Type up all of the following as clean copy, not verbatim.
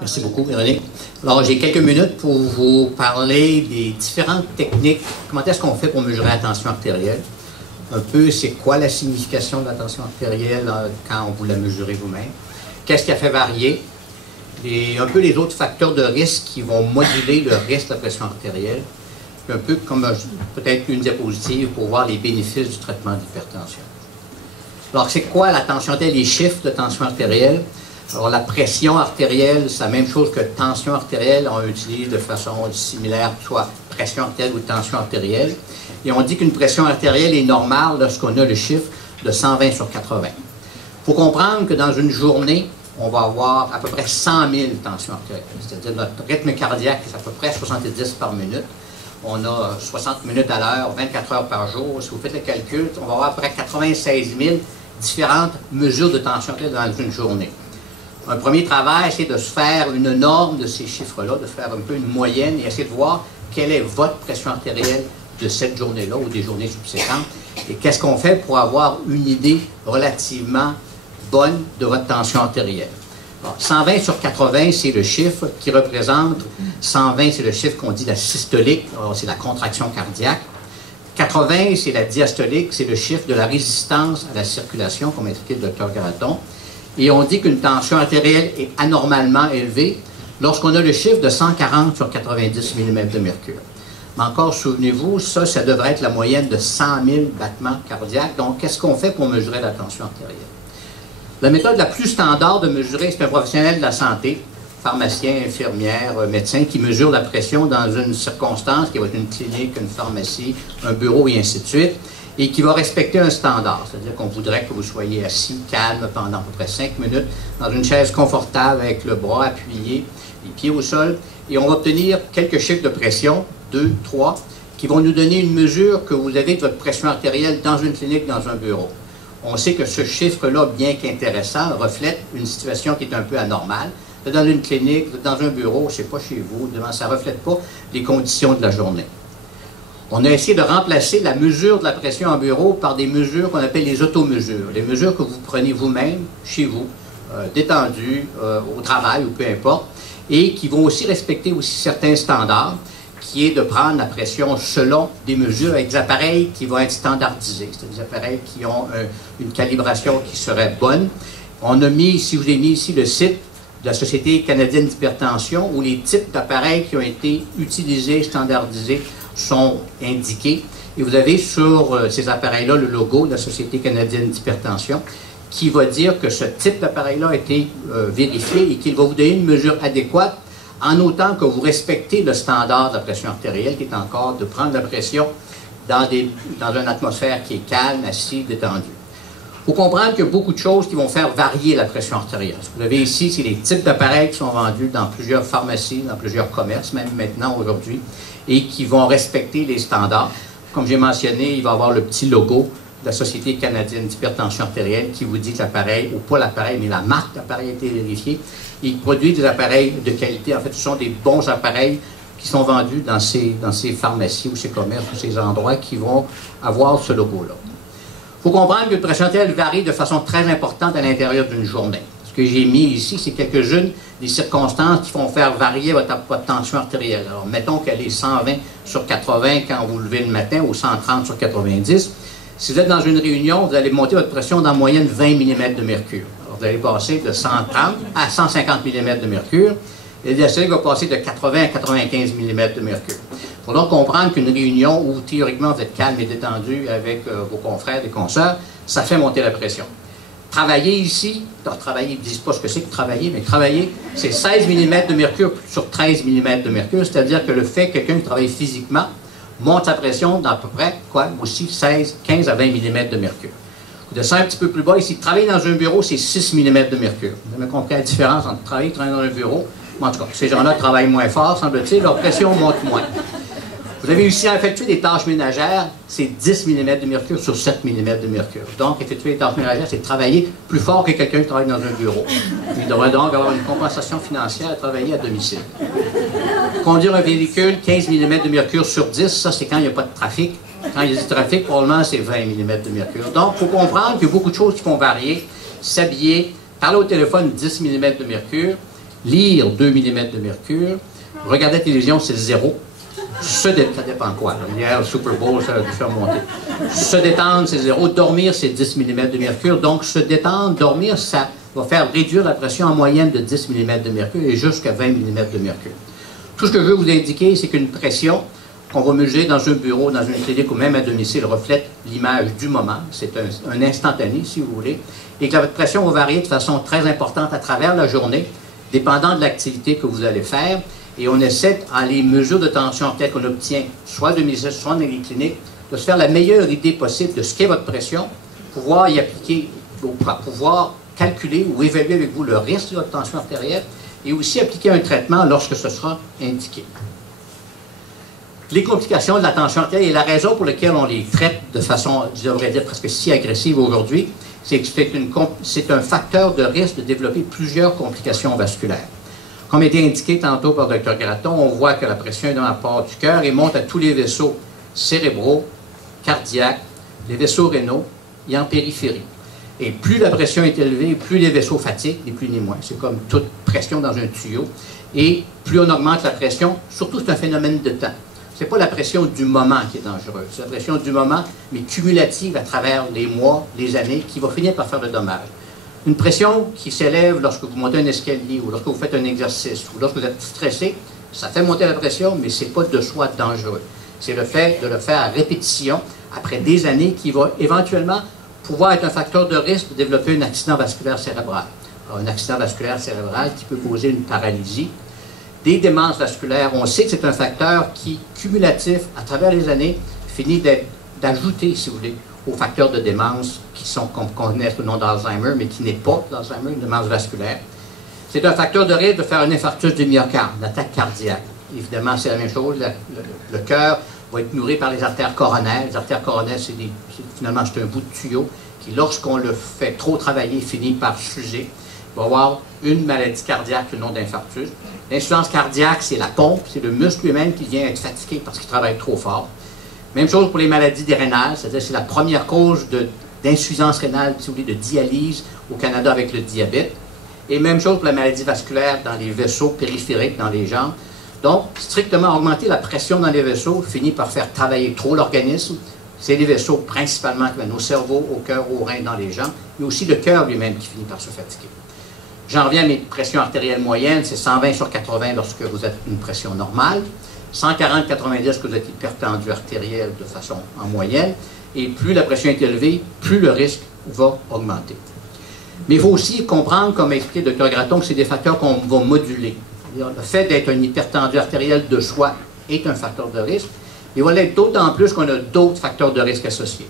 Merci beaucoup, Véronique. Alors, j'ai quelques minutes pour vous parler des différentes techniques. Comment est-ce qu'on fait pour mesurer la tension artérielle? Un peu, c'est quoi la signification de la tension artérielle quand vous la mesurez vous-même? Qu'est-ce qui a fait varier? Et un peu les autres facteurs de risque qui vont moduler le risque de la pression artérielle. Puis un peu comme peut-être une diapositive pour voir les bénéfices du traitement d'hypertension. Alors, c'est quoi la tension artérielle? Les chiffres de tension artérielle. Alors, la pression artérielle, c'est la même chose que tension artérielle. On utilise de façon similaire, soit pression artérielle ou tension artérielle. Et on dit qu'une pression artérielle est normale lorsqu'on a le chiffre de 120 sur 80. Il faut comprendre que dans une journée, on va avoir à peu près 100 000 tensions artérielles. C'est-à-dire notre rythme cardiaque, c'est à peu près 70 par minute. On a 60 minutes à l'heure, 24 heures par jour. Si vous faites le calcul, on va avoir à peu près 96 000 différentes mesures de tension artérielle dans une journée. Un premier travail, c'est de se faire une norme de ces chiffres-là, de faire un peu une moyenne et essayer de voir quelle est votre pression artérielle de cette journée-là ou des journées subséquentes et qu'est-ce qu'on fait pour avoir une idée relativement bonne de votre tension artérielle. Alors, 120 sur 80, c'est le chiffre qui représente, 120, c'est le chiffre qu'on dit la systolique, alors c'est la contraction cardiaque. 80, c'est la diastolique, c'est le chiffre de la résistance à la circulation, comme expliqué le Dr Gratton. Et on dit qu'une tension artérielle est anormalement élevée lorsqu'on a le chiffre de 140 sur 90 mm de mercure. Mais encore, souvenez-vous, ça devrait être la moyenne de 100 000 battements cardiaques. Donc, qu'est-ce qu'on fait pour mesurer la tension artérielle? La méthode la plus standard de mesurer, c'est un professionnel de la santé, pharmacien, infirmière, médecin, qui mesure la pression dans une circonstance, qui va être une clinique, une pharmacie, un bureau et ainsi de suite, et qui va respecter un standard. C'est-à-dire qu'on voudrait que vous soyez assis, calme, pendant à peu près 5 minutes, dans une chaise confortable, avec le bras appuyé, les pieds au sol, et on va obtenir quelques chiffres de pression, 2, 3, qui vont nous donner une mesure que vous avez de votre pression artérielle dans une clinique, dans un bureau. On sait que ce chiffre-là, bien qu'intéressant, reflète une situation qui est un peu anormale. Dans une clinique, dans un bureau, je ne sais pas chez vous, ça ne reflète pas les conditions de la journée. On a essayé de remplacer la mesure de la pression en bureau par des mesures qu'on appelle les automesures. Les mesures que vous prenez vous-même, chez vous, détendues, au travail ou peu importe, et qui vont aussi respecter aussi certains standards, qui est de prendre la pression selon des mesures avec des appareils qui vont être standardisés. C'est des appareils qui ont une calibration qui serait bonne. On a mis, si je vous ai mis ici le site de la Société canadienne d'hypertension, où les types d'appareils qui ont été utilisés, standardisés, sont indiqués. Et vous avez sur ces appareils-là le logo de la Société canadienne d'hypertension qui va dire que ce type d'appareil-là a été vérifié et qu'il va vous donner une mesure adéquate en autant que vous respectez le standard de la pression artérielle qui est encore de prendre la pression dans une atmosphère qui est calme, assise, détendue. Il faut comprendre qu'il y a beaucoup de choses qui vont faire varier la pression artérielle. Ce que vous avez ici, c'est les types d'appareils qui sont vendus dans plusieurs pharmacies, dans plusieurs commerces, même maintenant, aujourd'hui, et qui vont respecter les standards. Comme j'ai mentionné, il va y avoir le petit logo de la Société canadienne d'hypertension artérielle qui vous dit que l'appareil, ou pas l'appareil, mais la marque d'appareil a été vérifiée. Il produit des appareils de qualité. En fait, ce sont des bons appareils qui sont vendus dans ces pharmacies ou ces commerces ou ces endroits qui vont avoir ce logo-là. Il faut comprendre que la pression artérielle varie de façon très importante à l'intérieur d'une journée. Ce que j'ai mis ici, c'est quelques-unes des circonstances qui vont faire varier votre tension artérielle. Alors, mettons qu'elle est 120 sur 80 quand vous levez le matin ou 130 sur 90. Si vous êtes dans une réunion, vous allez monter votre pression d'en moyenne 20 mm de mercure. Alors, vous allez passer de 130 à 150 mm de mercure. Et le diastolique va passer de 80 à 95 mm de mercure. Il faut donc comprendre qu'une réunion où théoriquement vous êtes calme et détendu avec vos confrères et consoeurs, ça fait monter la pression. Travailler ici, travailler, ils ne disent pas ce que c'est que travailler, mais travailler, c'est 16 mm de mercure sur 13 mm de mercure, c'est-à-dire que le fait que quelqu'un qui travaille physiquement monte sa pression d'à peu près, aussi 15 à 20 mm de mercure. Vous descendez un petit peu plus bas, ici, travailler dans un bureau, c'est 6 mm de mercure. Vous avez compris la différence entre travailler et travailler dans un bureau? En tout cas, ces gens-là travaillent moins fort, semble-t-il, leur pression monte moins. Vous avez aussi à effectuer des tâches ménagères, c'est 10 mm de mercure sur 7 mm de mercure. Donc, effectuer des tâches ménagères, c'est travailler plus fort que quelqu'un qui travaille dans un bureau. Il devrait donc avoir une compensation financière à travailler à domicile. Conduire un véhicule, 15 mm de mercure sur 10, ça c'est quand il n'y a pas de trafic. Quand il y a du trafic, probablement c'est 20 mm de mercure. Donc, il faut comprendre qu'il y a beaucoup de choses qui vont varier. S'habiller, parler au téléphone, 10 mm de mercure. lire 2 mm de mercure, regarder la télévision, c'est 0. Ça dépend quoi. Là. Hier, le Super Bowl, ça a dû faire monter. Se détendre, c'est 0. Dormir, c'est 10 mm de mercure. Donc, se détendre, dormir, ça va faire réduire la pression en moyenne de 10 mm de mercure et jusqu'à 20 mm de mercure. Tout ce que je veux vous indiquer, c'est qu'une pression qu'on va mesurer dans un bureau, dans une clinique ou même à domicile reflète l'image du moment. C'est un instantané, si vous voulez. Et que votre pression va varier de façon très importante à travers la journée, dépendant de l'activité que vous allez faire. Et on essaie, en les mesures de tension artérielle qu'on obtient, soit de domicile, soit dans les cliniques, de se faire la meilleure idée possible de ce qu'est votre pression, pouvoir y appliquer, pouvoir calculer ou évaluer avec vous le risque de votre tension artérielle et aussi appliquer un traitement lorsque ce sera indiqué. Les complications de la tension artérielle et la raison pour laquelle on les traite de façon, je devrais dire, presque si agressive aujourd'hui, c'est que c'est un facteur de risque de développer plusieurs complications vasculaires. Comme a été indiqué tantôt par Dr. Gratton, on voit que la pression est dans la part du cœur et monte à tous les vaisseaux cérébraux, cardiaques, les vaisseaux rénaux et en périphérie. Et plus la pression est élevée, plus les vaisseaux fatiguent, ni plus ni moins. C'est comme toute pression dans un tuyau. Et plus on augmente la pression, surtout c'est un phénomène de temps. Ce n'est pas la pression du moment qui est dangereuse, c'est la pression du moment, mais cumulative à travers les mois, les années, qui va finir par faire le dommage. Une pression qui s'élève lorsque vous montez un escalier ou lorsque vous faites un exercice ou lorsque vous êtes stressé, ça fait monter la pression, mais ce n'est pas de soi dangereux. C'est le fait de le faire à répétition après des années qui va éventuellement pouvoir être un facteur de risque de développer un accident vasculaire cérébral. Alors, un accident vasculaire cérébral qui peut causer une paralysie. Des démences vasculaires, on sait que c'est un facteur qui, cumulatif, à travers les années, finit d'ajouter, si vous voulez, aux facteurs de démence qui sont, qu'on connaît sous le nom d'Alzheimer, mais qui n'est pas l'Alzheimer, une démence vasculaire. C'est un facteur de risque de faire un infarctus du myocarde, une attaque cardiaque. Évidemment, c'est la même chose. Le cœur va être nourri par les artères coronaires. Les artères coronaires, finalement, c'est un bout de tuyau qui, lorsqu'on le fait trop travailler, finit par s'user. Il va y avoir une maladie cardiaque, le nom d'infarctus. L'insuffisance cardiaque, c'est la pompe, c'est le muscle lui-même qui vient être fatigué parce qu'il travaille trop fort. Même chose pour les maladies des rénales, c'est-à-dire c'est la première cause d'insuffisance rénale, si vous voulez, de dialyse au Canada avec le diabète. Et même chose pour la maladie vasculaire dans les vaisseaux périphériques, dans les jambes. Donc, strictement augmenter la pression dans les vaisseaux finit par faire travailler trop l'organisme. C'est les vaisseaux principalement qui viennent au cerveau, au cœur, aux reins, dans les jambes, mais aussi le cœur lui-même qui finit par se fatiguer. J'en reviens à mes pressions artérielles moyennes, c'est 120/80 lorsque vous êtes une pression normale, 140/90 lorsque vous êtes hypertendu artériel de façon en moyenne, et plus la pression est élevée, plus le risque va augmenter. Mais il faut aussi comprendre, comme a expliqué le Dr. Gratton, que c'est des facteurs qu'on va moduler. Le fait d'être un hypertendu artériel de soi est un facteur de risque, mais il va l'être d'autant plus qu'on a d'autres facteurs de risque associés.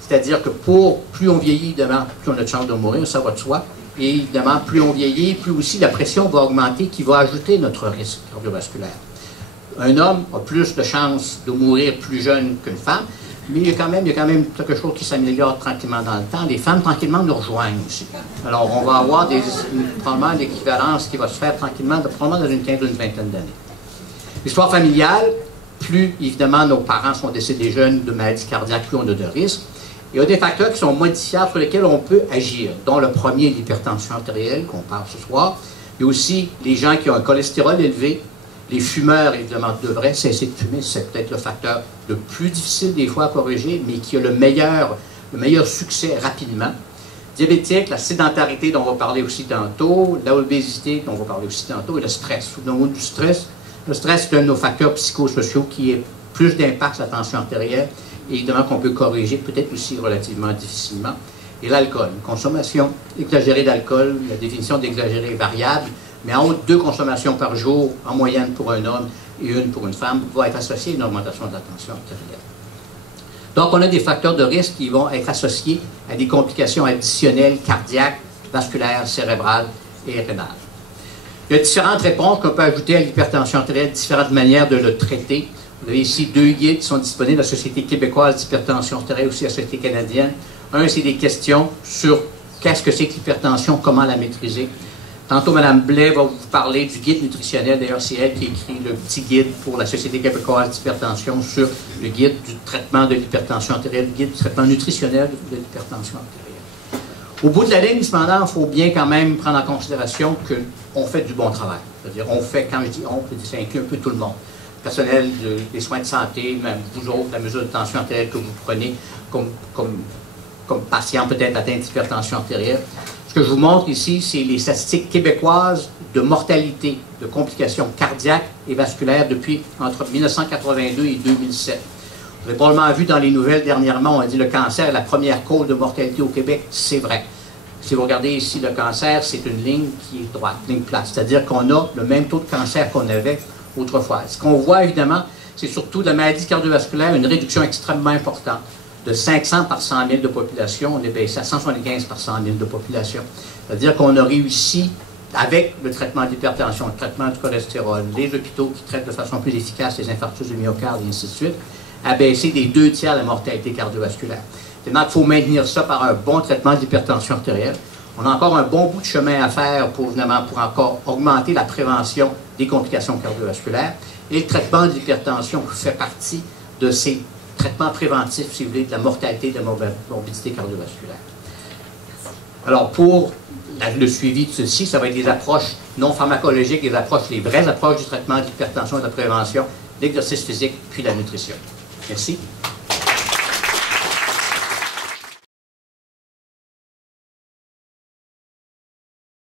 C'est-à-dire que plus on vieillit, évidemment, plus on a de chances de mourir, ça va de soi. Et évidemment, plus on vieillit, plus aussi la pression va augmenter, qui va ajouter notre risque cardiovasculaire. Un homme a plus de chances de mourir plus jeune qu'une femme, mais il y a quand même quelque chose qui s'améliore tranquillement dans le temps. Les femmes, tranquillement, nous rejoignent aussi. Alors, on va avoir probablement l'équivalence qui va se faire tranquillement, probablement dans une quinzaine ou une vingtaine d'années. L'histoire familiale, plus, évidemment, nos parents sont décédés jeunes de maladies cardiaques, plus on a de risques. Il y a des facteurs qui sont modifiables sur lesquels on peut agir, dont le premier, l'hypertension artérielle, qu'on parle ce soir. Il y a aussi les gens qui ont un cholestérol élevé. Les fumeurs, évidemment, devraient cesser de fumer. C'est peut-être le facteur le plus difficile des fois à corriger, mais qui a le meilleur succès rapidement. Diabétique, la sédentarité dont on va parler aussi tantôt, l'obésité dont on va parler aussi tantôt, et le stress. Au niveau du stress, le stress, c'est un de nos facteurs psychosociaux qui a plus d'impact sur la tension artérielle, évidemment qu'on peut corriger peut-être aussi relativement difficilement. Et l'alcool, une consommation exagérée d'alcool, la définition d'exagéré est variable, mais en haut de 2 consommations par jour, en moyenne pour un homme et 1 pour une femme, va être associée à une augmentation de la tension artérielle. Donc, on a des facteurs de risque qui vont être associés à des complications additionnelles cardiaques, vasculaires, cérébrales et rénales. Il y a différentes réponses qu'on peut ajouter à l'hypertension artérielle, différentes manières de le traiter. Vous avez ici 2 guides qui sont disponibles, la Société québécoise d'hypertension artérielle, aussi la Société canadienne. Un, c'est des questions sur qu'est-ce que c'est que l'hypertension, comment la maîtriser. Tantôt, Mme Blais va vous parler du guide nutritionnel. D'ailleurs, c'est elle qui écrit le petit guide pour la Société québécoise d'hypertension sur le guide du traitement de l'hypertension artérielle, le guide du traitement nutritionnel de l'hypertension artérielle. Au bout de la ligne, cependant, il faut bien quand même prendre en considération on fait du bon travail. C'est-à-dire, on fait, quand je dis on, ça inclut un peu tout le monde. Personnel des soins de santé, même vous autres, la mesure de tension artérielle que vous prenez comme patient peut-être atteint d'hypertension artérielle. Ce que je vous montre ici, c'est les statistiques québécoises de mortalité, de complications cardiaques et vasculaires depuis entre 1982 et 2007. Vous avez probablement vu dans les nouvelles dernièrement, on a dit le cancer est la première cause de mortalité au Québec. C'est vrai. Si vous regardez ici le cancer, c'est une ligne qui est droite, ligne plate. C'est-à-dire qu'on a le même taux de cancer qu'on avait autrefois. Ce qu'on voit évidemment, c'est surtout de la maladie cardiovasculaire, une réduction extrêmement importante. De 500 par 100 000 de population, on est baissé à 175 par 100 000 de population. C'est-à-dire qu'on a réussi, avec le traitement de l'hypertension, le traitement du cholestérol, les hôpitaux qui traitent de façon plus efficace les infarctus du myocarde et ainsi de suite, à baisser des 2 tiers la mortalité cardiovasculaire. Maintenant, il faut maintenir ça par un bon traitement de l'hypertension artérielle. On a encore un bon bout de chemin à faire pour encore augmenter la prévention des complications cardiovasculaires. Et le traitement de l'hypertension fait partie de ces traitements préventifs, si vous voulez, de la mortalité et de la morbidité cardiovasculaire. Alors, pour le suivi de ceci, ça va être des approches non pharmacologiques, les vraies approches du traitement de l'hypertension et de la prévention, l'exercice physique, puis la nutrition. Merci.